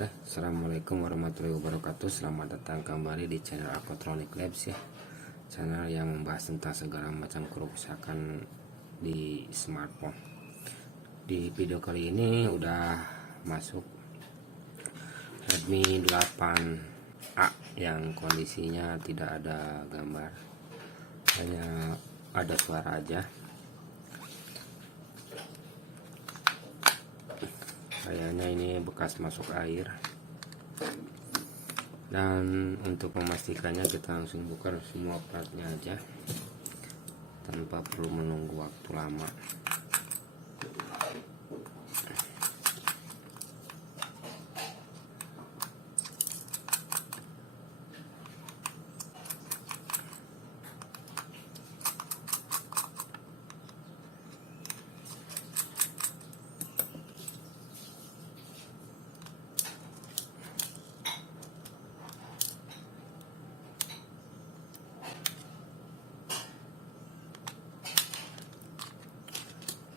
Oke, assalamualaikum warahmatullahi wabarakatuh. Selamat datang kembali di channel Aquatronic Labs ya, channel yang membahas tentang segala macam kerusakan di smartphone. Di video kali ini udah masuk Redmi 8A yang kondisinya tidak ada gambar, hanya ada suara aja. Kayaknya ini bekas masuk air. Dan untuk memastikannya kita langsung buka semua partnya aja tanpa perlu menunggu waktu lama.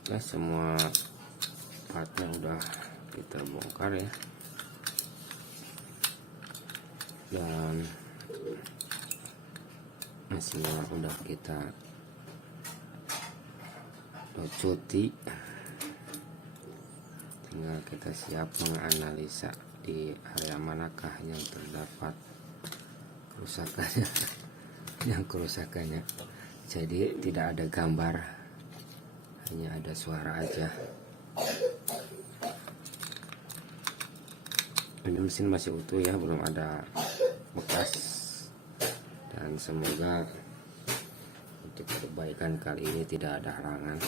Nah, semua partnya udah kita bongkar ya, dan mesinnya udah kita cuci, tinggal kita siap menganalisa di area manakah yang terdapat kerusakannya. Yang kerusakannya jadi tidak ada gambar, hanya ada suara aja. Ini mesin masih utuh ya, belum ada bekas, dan semoga untuk perbaikan kali ini tidak ada halangan.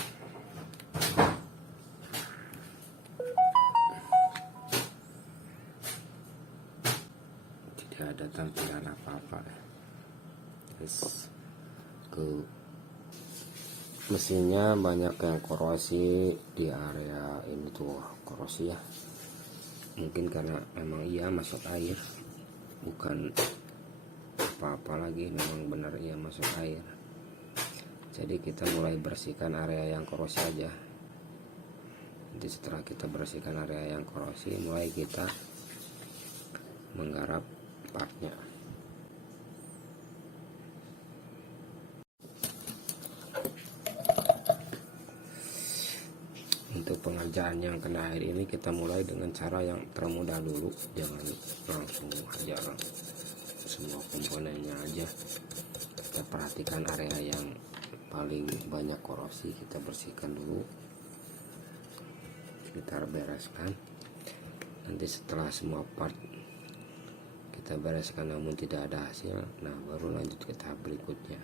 Tidak ada tampilan apa-apa. Let's go. Mesinnya banyak yang korosi di area ini tuh, korosi ya, mungkin karena memang iya masuk air, bukan apa-apa lagi, memang benar iya masuk air. Jadi kita mulai bersihkan area yang korosi aja. Nanti setelah kita bersihkan area yang korosi, mulai kita menggarap partnya. Untuk pengerjaan yang kena air ini kita mulai dengan cara yang termudah dulu, jangan langsung hajar semua komponennya aja. Kita perhatikan area yang paling banyak korosi, kita bersihkan dulu, kita bereskan. Nanti setelah semua part kita bereskan namun tidak ada hasil, nah baru lanjut ke tahap berikutnya.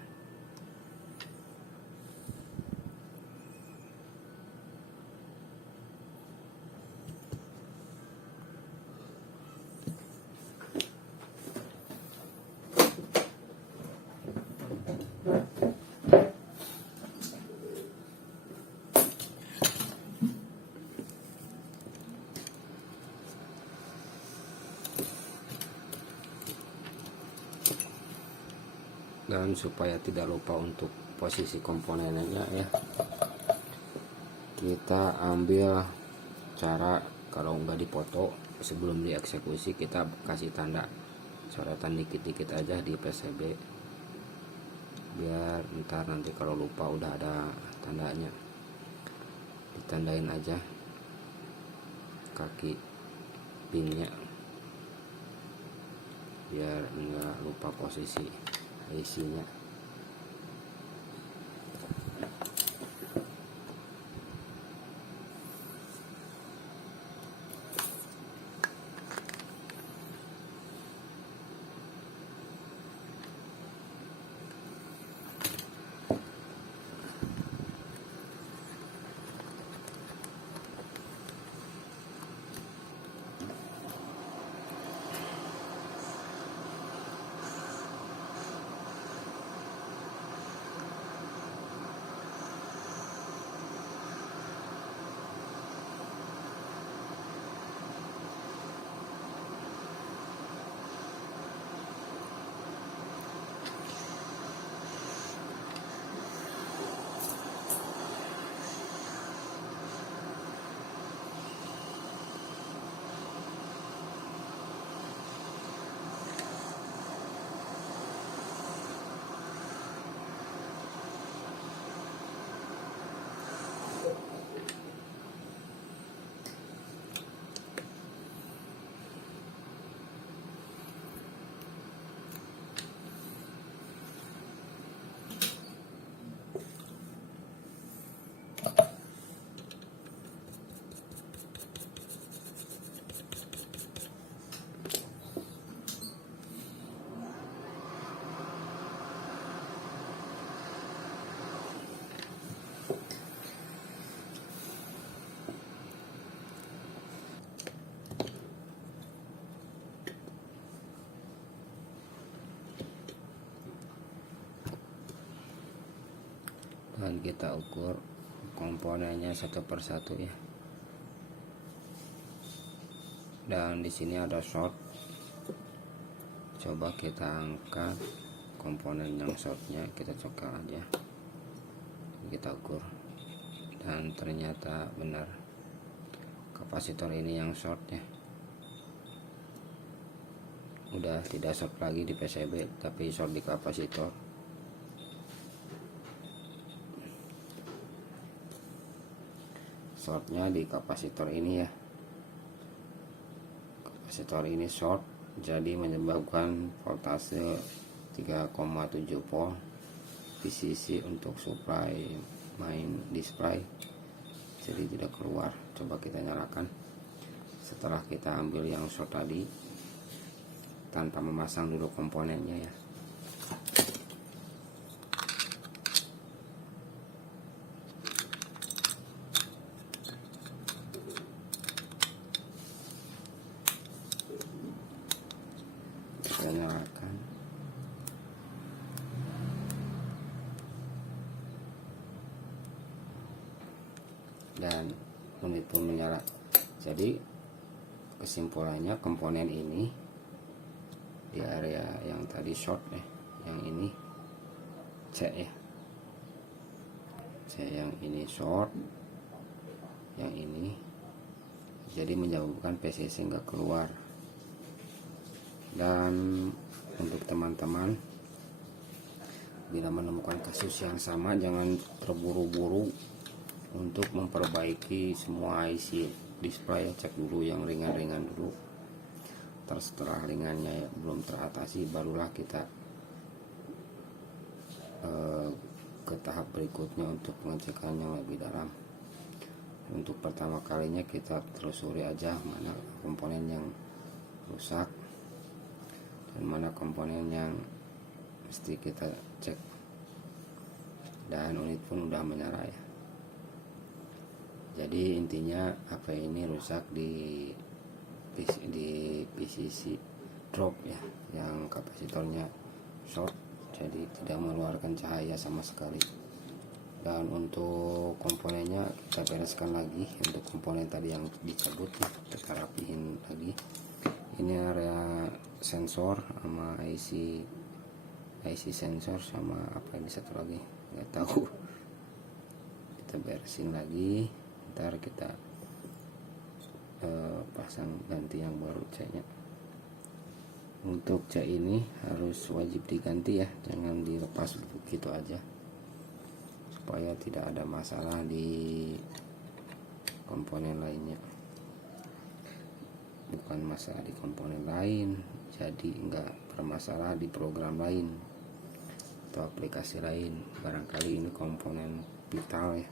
Dan supaya tidak lupa untuk posisi komponennya ya, kita ambil cara, kalau nggak dipoto sebelum dieksekusi kita kasih tanda coretan dikit-dikit aja di PCB, biar ntar nanti kalau lupa udah ada tandanya, ditandain aja kaki pinnya biar nggak lupa posisi isinya. dan kita ukur komponennya satu persatu ya. Dan di sini ada short, coba kita angkat komponen yang shortnya, kita cokal aja, kita ukur, dan ternyata benar kapasitor ini yang short ya. Udah tidak short lagi di PCB, tapi short di kapasitor. Shortnya di kapasitor ini ya. Kapasitor ini short, jadi menyebabkan voltase 3,7 volt VCC untuk supply main display, jadi tidak keluar. Coba kita nyalakan setelah kita ambil yang short tadi tanpa memasang dulu komponennya ya. Kita nyalakan. Dan unit pun menyala. Jadi kesimpulannya komponen ini di area yang tadi short yang ini C ya. C yang ini short, yang ini jadi menyebabkan PCC nggak keluar. Dan untuk teman-teman bila menemukan kasus yang sama, jangan terburu-buru untuk memperbaiki semua IC display. Cek dulu yang ringan-ringan dulu, terus setelah ringannya belum teratasi, barulah kita ke tahap berikutnya untuk pengecekan yang lebih dalam. Untuk pertama kalinya kita telusuri aja mana komponen yang rusak dan mana komponen yang mesti kita cek. Dan unit pun udah menyala ya. Jadi intinya HP ini rusak di PCC drop ya, yang kapasitornya short, jadi tidak mengeluarkan cahaya sama sekali. Dan untuk komponennya kita bereskan lagi. Untuk komponen tadi yang dicabut ya, kita rapihin lagi. Ini area sensor sama IC sensor sama apa ini satu lagi nggak tahu, kita beresin lagi. Ntar kita pasang ganti yang baru C nya. Untuk C ini harus wajib diganti ya, jangan dilepas begitu aja, supaya tidak ada masalah di komponen lainnya. Bukan masalah di komponen lain, jadi enggak bermasalah di program lain atau aplikasi lain. Barangkali ini komponen vital ya.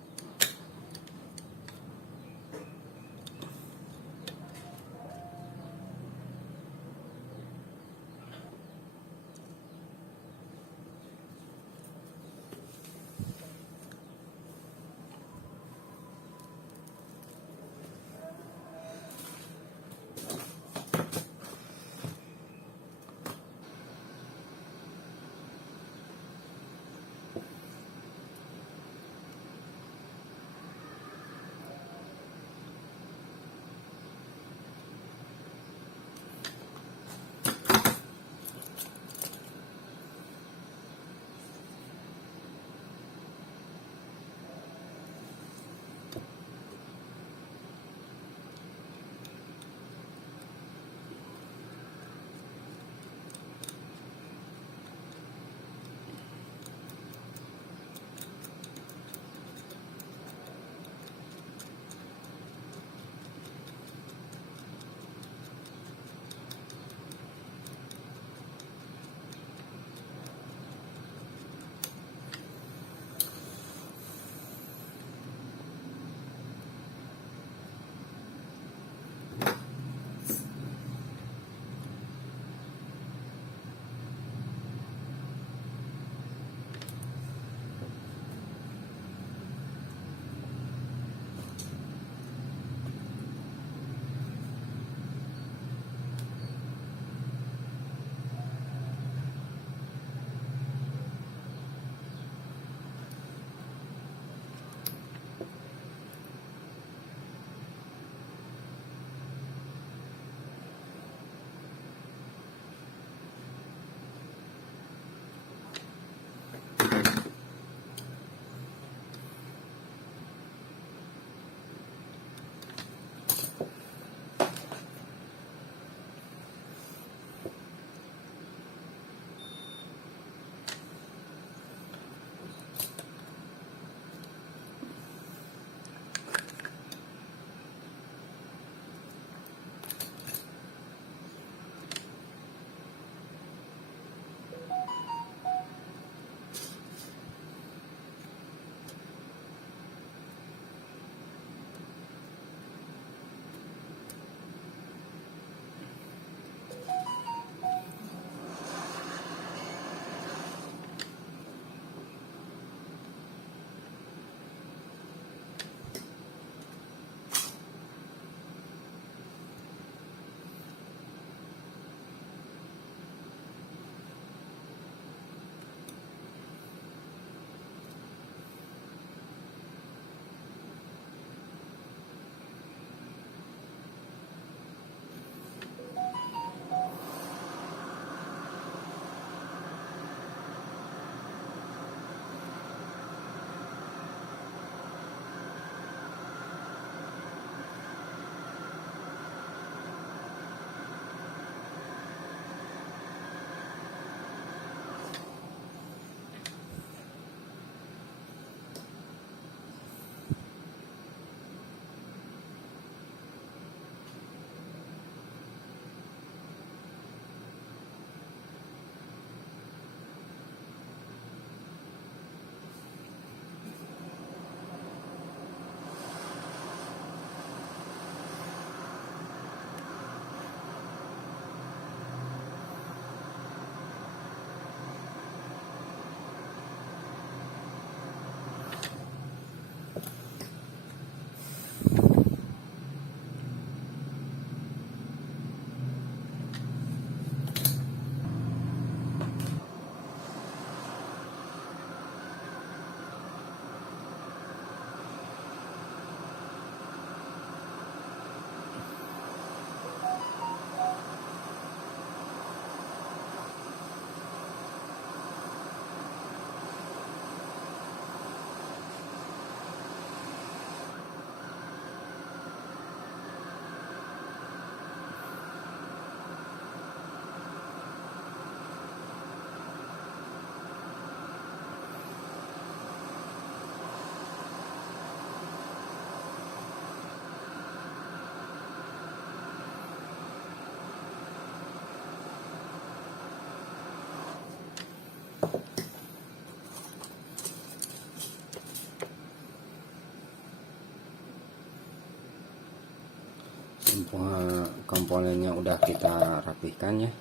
komponennya udah kita rapihkan ya,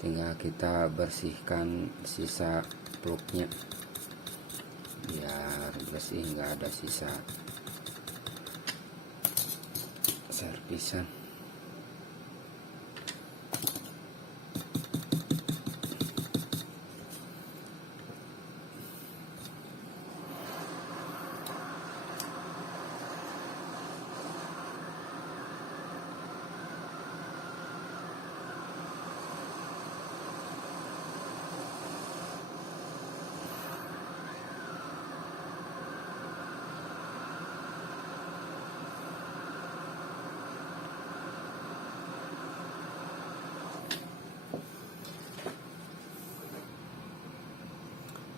tinggal kita bersihkan sisa plugnya biar bersih, nggak ada sisa servisan.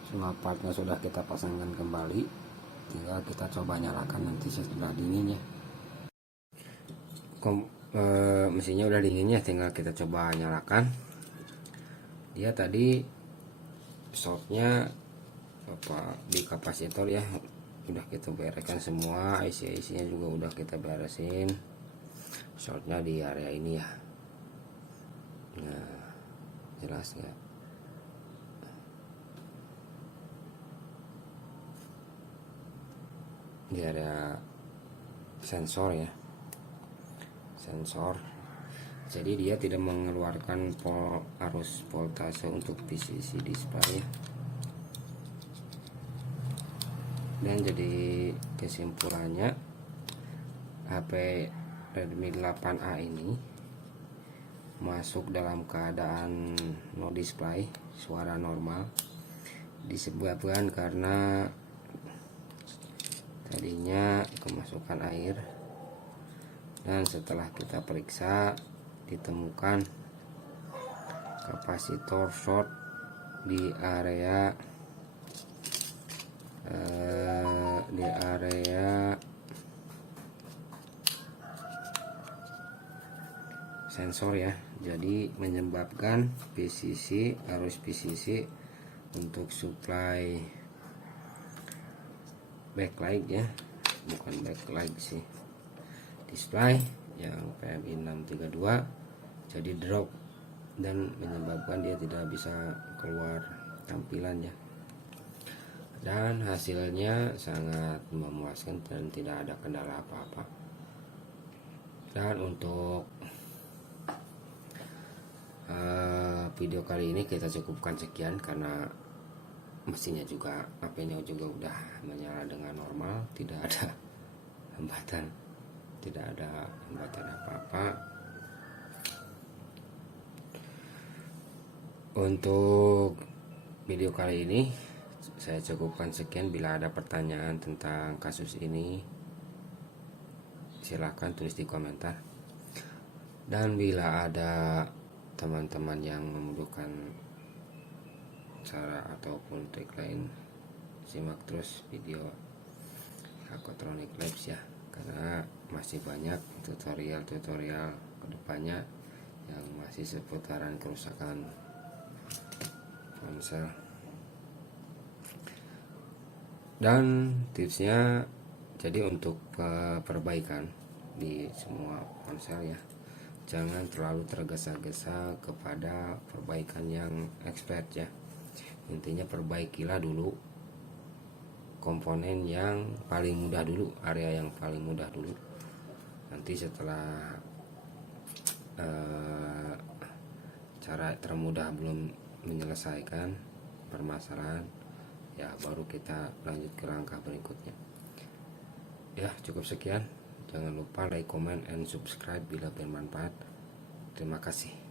Semua partnya sudah kita pasangkan kembali, tinggal kita coba nyalakan nanti setelah dingin ya. Mesinnya udah dingin ya, tinggal kita coba nyalakan. Dia tadi shortnya di kapasitor ya, udah kita bereskan semua, IC-nya juga udah kita beresin. Shortnya di area ini ya. Nah, jelas nggak? Di area sensor ya, sensor, jadi dia tidak mengeluarkan arus voltase untuk PCC display ya. Dan jadi kesimpulannya, HP Redmi 8A ini masuk dalam keadaan no display, suara normal, disebabkan karena tadinya kemasukan air, dan setelah kita periksa ditemukan kapasitor short di area sensor ya, jadi menyebabkan PCC, arus PCC untuk supply backlight ya, bukan backlight sih, display yang PMI 632 jadi drop dan menyebabkan dia tidak bisa keluar tampilannya. Dan hasilnya sangat memuaskan dan tidak ada kendala apa-apa. Dan untuk video kali ini kita cukupkan sekian, karena mesinnya juga, HP-nya juga udah menyala dengan normal, tidak ada hambatan, apa-apa. Untuk video kali ini saya cukupkan sekian. Bila ada pertanyaan tentang kasus ini, silahkan tulis di komentar. Dan bila ada teman-teman yang membutuhkan cara ataupun trik lain, simak terus video Hakotronic Labs ya, karena masih banyak tutorial kedepannya yang masih seputaran kerusakan ponsel. Dan tipsnya, jadi untuk perbaikan di semua ponsel ya, jangan terlalu tergesa-gesa kepada perbaikan yang expert ya. Intinya perbaikilah dulu komponen yang paling mudah dulu, area yang paling mudah dulu. Nanti setelah cara termudah belum menyelesaikan permasalahan ya, baru kita lanjut ke langkah berikutnya ya. Cukup sekian, jangan lupa like, comment, and subscribe bila bermanfaat. Terima kasih.